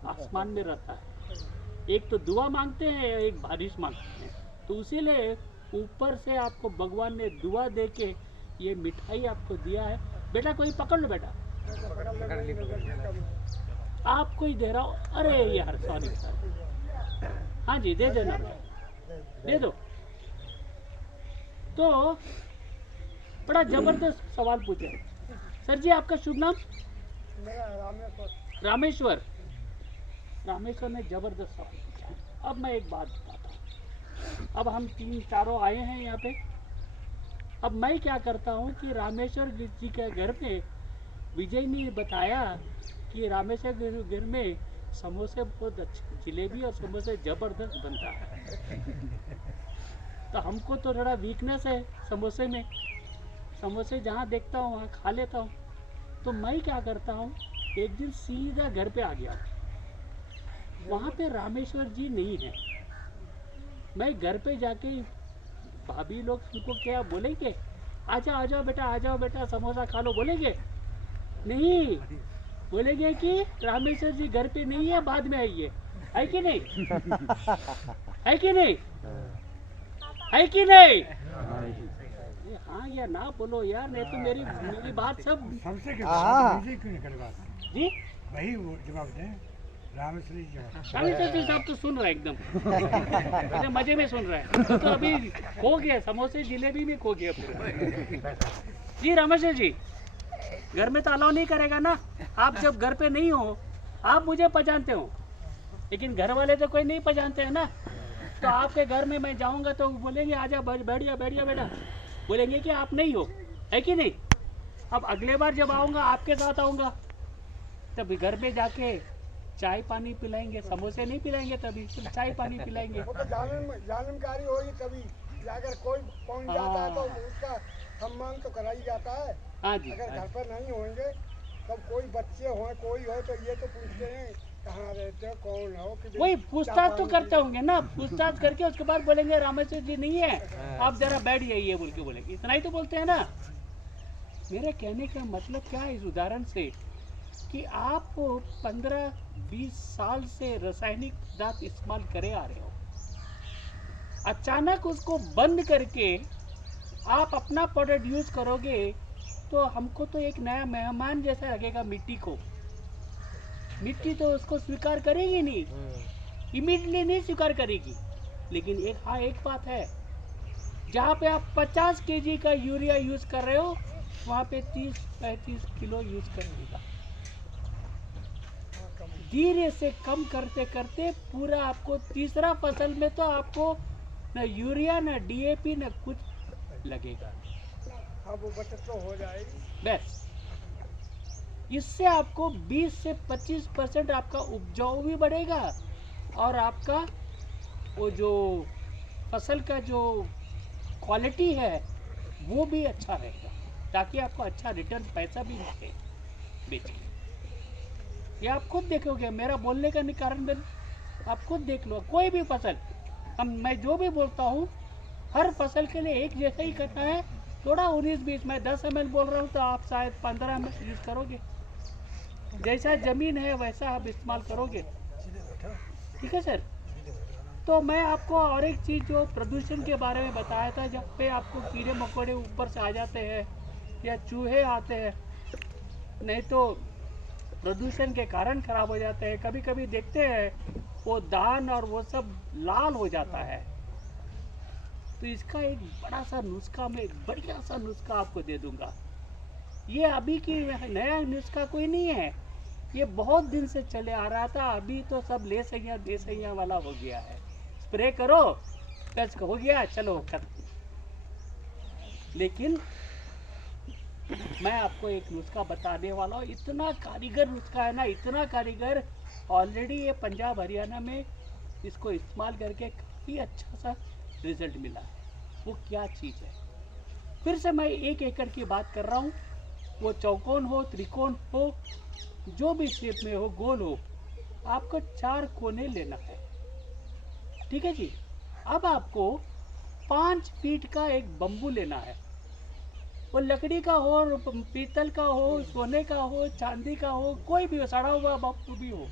आसमान में रहता है, एक तो दुआ मांगते हैं, एक बारिश मांगते हैं। तो इसीलिए ऊपर से आपको भगवान ने दुआ दे के ये मिठाई आपको दिया है। बेटा कोई पकड़ लो बेटा, आपको ही दे रहा हूँ। अरे यार सॉरी सर, हाँ जी दे देना, दे दो। तो बड़ा जबरदस्त सवाल पूछे सर जी। आपका शुभ नाम? मेरा रामेश्वर। रामेश्वर। रामेश्वर ने जबरदस्त सवाल पूछा। अब मैं एक बात बताता हूँ, अब हम 3-4 आए हैं यहाँ पे। अब मैं क्या करता हूँ कि रामेश्वर जी के घर में विजय ने बताया कि रामेश्वर घर में समोसे बहुत अच्छे, जलेबी और समोसे जबरदस्त बनता है। तो हमको तो थोड़ा वीकनेस है समोसे में, समोसे जहाँ देखता हूँ वहाँ खा लेता हूँ। तो मैं क्या करता हूँ, एक दिन सीधा घर पे आ गया, वहाँ पे रामेश्वर जी नहीं है। मैं घर पे जाके भाभी लोग उनको क्या बोलेंगे, आजा आ जाओ बेटा समोसा खा लो, बोलेंगे नहीं, बोलेंगे कि रामेश्वर जी घर पे नहीं है, बाद में आइए। है कि नहीं? है कि नहीं? है कि नहीं? हाँ या ना बोलो यार, नहीं तो मेरी बात सब सबसे हाँ। क्यों नहीं करे बात जी। वही वो जवाब दें, रामेश्वर जी जवाब। रामेश्वर जी साहब तो सुन रहे हैं एकदम, अरे मजे में सुन रहे हैं। तो अभी खो गया, समोसे जलेबी में खो गया पूरा। जी रामेश्वर जी, घर में तो अलाउ नहीं करेगा ना, आप जब घर पे नहीं हो, आप मुझे पहचानते हो, लेकिन घर वाले तो कोई नहीं पहचानते हैं ना। तो आपके घर में मैं जाऊंगा तो बोलेंगे आजा बैठ जा बेटा, बोलेंगे कि आप नहीं हो, है कि नहीं? अब अगले बार जब आऊंगा आपके साथ आऊंगा, तब घर पे जाके चाय पानी पिलाएंगे, समोसे नहीं पिलाएंगे, तभी सिर्फ चाय पानी पिलाएंगे। वो तो जानकारी होगी तभी, अगर कोई पहुंच जाता है तो उसका सम्मान तो करा ही जाता है। हाँ जी। अगर घर पर नहीं होंगे तब कोई बच्चे हो कोई हो तो ये तो पूछते हैं कहाँ रहते हो, कौन हो, कि वही पूछताछ तो करते होंगे ना, पूछताछ करके उसके बाद बोलेंगे रामेश्वर जी नहीं है, आप जरा बैठ जाइए बोल के बोलेंगे, इतना ही तो बोलते हैं ना। मेरे कहने का मतलब क्या है इस उदाहरण से, कि आप 15-20 साल से रासायनिक पदार्थ इस्तेमाल करे आ रहे हो, अचानक उसको बंद करके आप अपना प्रोडक्ट यूज करोगे तो हमको तो एक नया मेहमान जैसा लगेगा। मिट्टी को, मिट्टी तो उसको स्वीकार करेगी नहीं, इमीडिएटली नहीं स्वीकार करेगी। लेकिन एक बात है, जहाँ पे आप 50 kg का यूरिया यूज कर रहे हो, वहाँ पे 30-35 किलो यूज करेगा। धीरे से कम करते करते पूरा आपको तीसरा फसल में तो आपको न यूरिया न DAP न कुछ लगेगा। हाँ वो बचत तो हो जाएगी। बस इससे आपको 20 से 25% आपका उपजाऊ भी बढ़ेगा और आपका वो जो फसल का जो क्वालिटी है वो भी अच्छा रहेगा, ताकि आपको अच्छा रिटर्न पैसा भी मिले बेच के। ये आप खुद देखोगे, मेरा बोलने का कारण आप खुद देख लो। कोई भी फसल मैं जो भी बोलता हूँ हर फसल के लिए एक जैसा ही करना है। थोड़ा 19-20 मैं 10 ml बोल रहा हूँ तो आप शायद 15 ml यूज़ करोगे। जैसा ज़मीन है वैसा आप इस्तेमाल करोगे। ठीक है सर। तो मैं आपको और एक चीज़ जो प्रदूषण के बारे में बताया था, जब पे आपको कीड़े मकोड़े ऊपर से आ जाते हैं या चूहे आते हैं, नहीं तो प्रदूषण के कारण खराब हो जाते हैं। कभी कभी देखते हैं वो धान और वो सब लाल हो जाता है। तो इसका एक बड़ा सा नुस्खा, मैं एक बढ़िया सा नुस्खा आपको दे दूंगा। ये अभी की नया नुस्खा कोई नहीं है, ये बहुत दिन से चले आ रहा था। अभी तो सब ले सैया दे सैया वाला हो गया है। स्प्रे करो बस हो गया, चलो खत्म। लेकिन मैं आपको एक नुस्खा बताने वाला हूँ। इतना कारीगर नुस्खा है ना, इतना कारीगर। ऑलरेडी ये पंजाब हरियाणा में इसको इस्तेमाल करके काफ़ी अच्छा सा रिजल्ट मिला है। वो क्या चीज़ है? फिर से मैं 1 एकड़ की बात कर रहा हूँ। वो चौकोन हो, त्रिकोण हो, जो भी शेप में हो, गोल हो, आपको 4 कोने लेना है। ठीक है जी। अब आपको 5 फीट का एक बम्बू लेना है। वो लकड़ी का हो, पीतल का हो, सोने का हो, चांदी का हो, कोई भी हो, सड़ा हुआ बम्बू भी हो,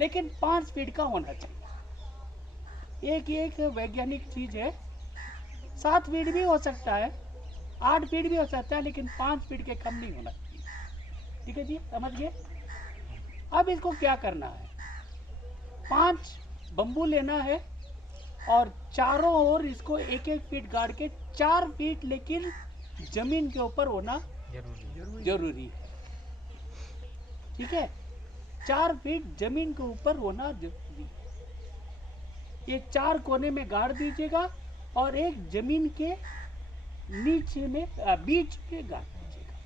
लेकिन 5 फीट का होना चाहिए। एक वैज्ञानिक चीज़ है। 7 फीट भी हो सकता है, 8 फीट भी हो सकता है, लेकिन 5 फीट के कम नहीं होना चाहिए। ठीक है जी, समझ गए? अब इसको क्या करना है? 5 बम्बू लेना है और चारों ओर इसको 1-1 फीट गाड़ के 4 फीट लेकिन जमीन के ऊपर होना जरूरी है। ठीक है, 4 फीट जमीन के ऊपर होना जरूरी है। ये 4 कोने में गाड़ दीजिएगा और एक जमीन के नीचे में बीच में गाड़ दीजिएगा।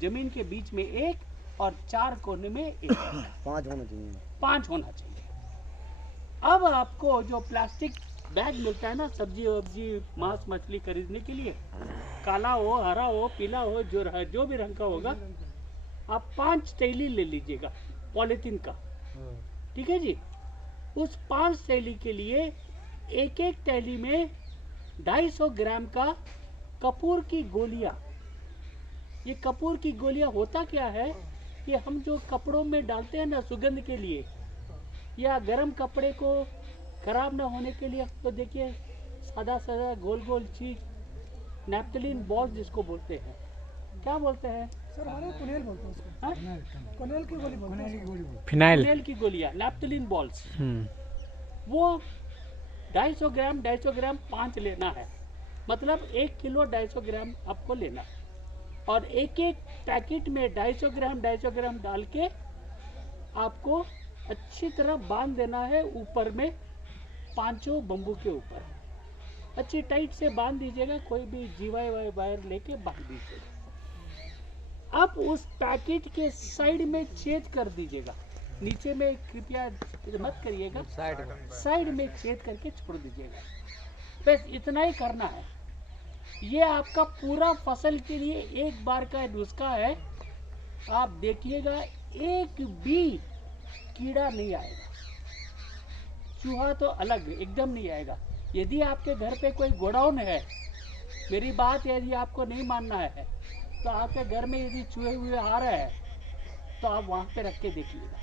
जमीन के बीच में एक और 4 कोने में एक। 5 होना चाहिए। 5 होना चाहिए। अब आपको जो प्लास्टिक बैग मिलता है ना सब्जी वब्जी मांस मछली खरीदने के लिए, काला हो, हरा हो, पीला हो, जो भी रंग का होगा, आप 5 थैली ले लीजिएगा पॉलीथीन का। ठीक है जी। उस 5 थैली के लिए एक थैली में 250 ग्राम का कपूर की गोलियां। ये कपूर की गोलियां होता क्या है कि हम जो कपड़ों में डालते हैं ना सुगंध के लिए या गर्म कपड़े को खराब ना होने के लिए, तो देखिए सादा सादा गोल गोल चीज नैप्थलीन बॉल्स जिसको बोलते हैं, क्या बोलते हैं सर? हमारे कुनेल बोलते हैं उसको। कुनेल की गोली बोलते हैं। फिनाइल कुनेल की गोलियां, नैप्थलीन बॉल्स। वो 250 ग्राम 5 लेना है। मतलब 1 किलो 250 ग्राम आपको लेना है। और एक पैकेट में 250 ग्राम डाल के आपको अच्छी तरह बांध देना है ऊपर में, 5 बम्बू के ऊपर अच्छी टाइट से बांध दीजिएगा। कोई भी जीवाई वायर लेके बांध दीजिएगा। अब उस पैकेट के साइड में छेद कर दीजिएगा। नीचे में कृपया मत करिएगा, साइड में छेद करके छोड़ दीजिएगा। बस इतना ही करना है। ये आपका पूरा फसल के लिए एक बार का नुस्खा है। आप देखिएगा एक भी कीड़ा नहीं आएगा। चूहा तो अलग एकदम नहीं आएगा। यदि आपके घर पे कोई गोडाउन है, मेरी बात यदि आपको नहीं मानना है तो आपके घर में यदि चूहे हुए आ रहे हैं तो आप वहां पे रख के देखिएगा,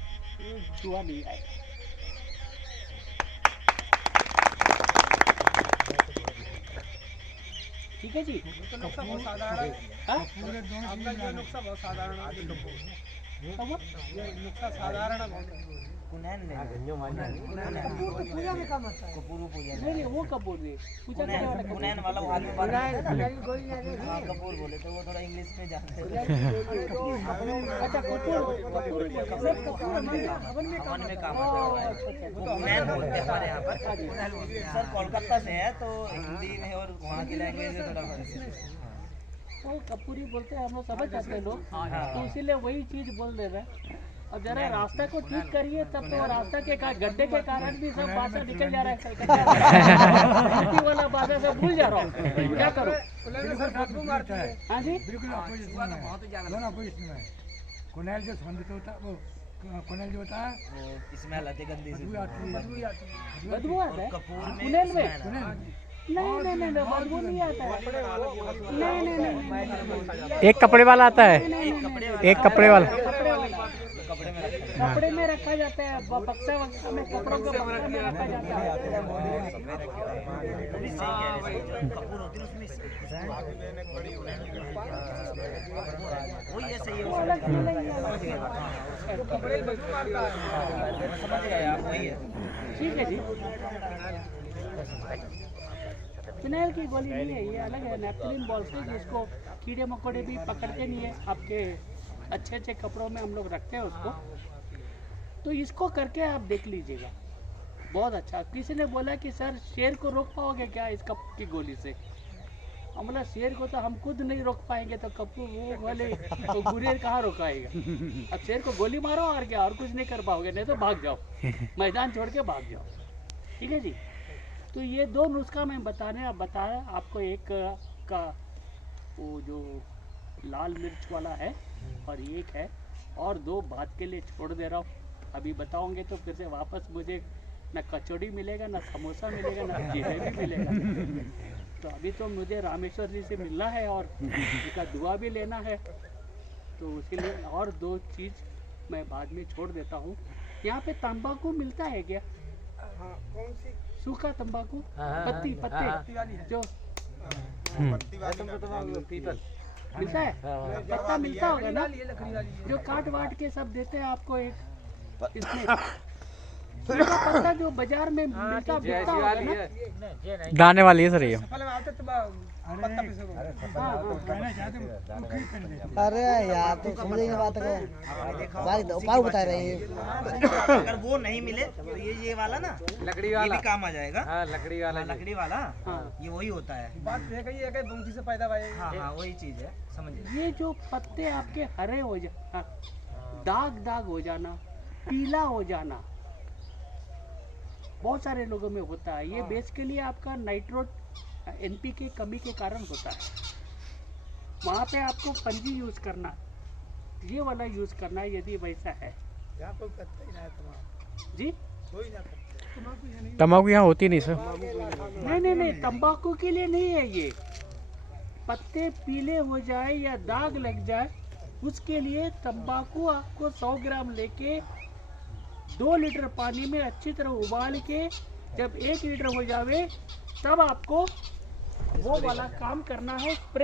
चूहा नहीं आएगा। ठीक है जी। नुस्खा बहुत साधारण है। हाँ? आपका जो नुस्खा बहुत साधारण है। ये नुस्खा साधारण है बहुत। कपूर तो पूजा में काम आता है। नहीं वो कपूर नहीं, पूजा करने वाला कपूर। वाला वो आदमी बात गोली नहीं है। हाँ कपूर बोले तो वो थोड़ा इंग्लिश में जानते हैं। अच्छा कपूर हवन में हवन में काम आता है वो तो मैन बोलते हैं हमारे यहाँ पर। सर कोलकाता से है तो हिंदी में और वहाँ की लैंग्वेज में थोड़ा फर्क है। वो कपूरी बोलते हैं, हम लोग समझ जाते हैं लोग, तो इसीलिए वही चीज बोल दे रहे हैं। अब जरा रास्ता को ठीक करिए, तब तो रास्ता के गड्ढे के कारण भी सब भाषा निकल जा रहा है। हिंदी वाला भाषा सब भूल जा रहा हूँ, क्या करूँ? खुशबू मारती है। हाँ जी। बिल्कुल अपोजिशन में है। दोनों अपोजिशन में है। कुनेल जो संदित होता है वो कोने जो बताया वो स्मेल आती है गंदी सी बदबू आती है। बदबू आता है कपूर में कुनेल में smell आता है। नहीं बदबू नहीं आता है नहीं एक कपड़े वाला आता है, एक कपड़े वाला। कपड़े में रखते हैं। कपड़े में रखा जाता है बक्सा वक्सा में कपड़ों के बक्सा में रखा जाता है अभी सही कह रहे हैं, जो कपूर होती है उसमें वही ऐसे ही है, वो अलग अलग ही अलग है। समझ गए आप, वही है। ठीक है जी फिनाइल की गोली नहीं है ये अलग है नेपथलीन बॉल से जिसको कीड़े मकोड़े भी पकड़ते नहीं है आपके अच्छे अच्छे कपड़ों में हम लोग रखते हैं उसको तो इसको करके आप देख लीजिएगा बहुत अच्छा किसी ने बोला कि सर शेर को रोक पाओगे क्या इस कप की गोली से हम बोला शेर को तो हम खुद नहीं रोक पाएंगे तो कपूर वो वाले तो गुरेर कहाँ रोकाएगा अब शेर को गोली मारो और क्या और कुछ नहीं कर पाओगे नहीं तो भाग जाओ मैदान छोड़ के भाग जाओ ठीक है जी तो ये दो नुस्खा मैं बताया आपको एक का वो जो लाल मिर्च वाला है और एक है और दो बात के लिए छोड़ दे रहा हूँ अभी बताओगे तो फिर से वापस मुझे ना कचौड़ी मिलेगा ना समोसा मिलेगा ना जलेबी मिलेगा तो अभी तो मुझे रामेश्वर जी से मिलना है और उनका दुआ भी लेना है तो उसके लिए और दो चीज़ मैं बाद में छोड़ देता हूँ यहाँ पे तंबाकू मिलता है क्या हाँ कौन सी सूखा तंबाकू पत्ते जो मिलता है पत्ता मिलता होगा ना जो काट वाट के सब देते हैं आपको एक इसमें सूखा पत्ता जो बाजार में मिलता बिकता होगा ना दाने वाली है सर ये। कहना चाहते हो तो खरीद कर ले। अरे यार तो समझ ही नहीं बात को बात उपाय बता रहे हैं। अगर वो नहीं मिले तो ये वाला ना लकड़ी वाला ये भी काम आ जाएगा। हाँ, लकड़ी वाला हाँ। ये वही होता है। बात है बंकी से पैदा भाई हाँ वही चीज है समझिए। ये जो पत्ते आपके हरे हो जाना दाग हो जाना पीला हो जाना बहुत सारे लोगों में होता है ये बेसिकली आपका नाइट्रोट एनपीके कमी के कारण होता है वहाँ पे आपको पंजी यूज करना ये वाला यूज करना यदि वैसा है यहाँ कोई करता ही ना है तुम्हारा जी कोई ना करता तम्बाकू यहाँ होती नहीं सर। नहीं तंबाकू के लिए नहीं है ये पत्ते पीले हो जाए या दाग लग जाए उसके लिए तंबाकू आपको 100 ग्राम लेके 2 लीटर पानी में अच्छी तरह उबाल के जब 1 लीटर हो जावे तब आपको वो वाला काम करना है स्प्रे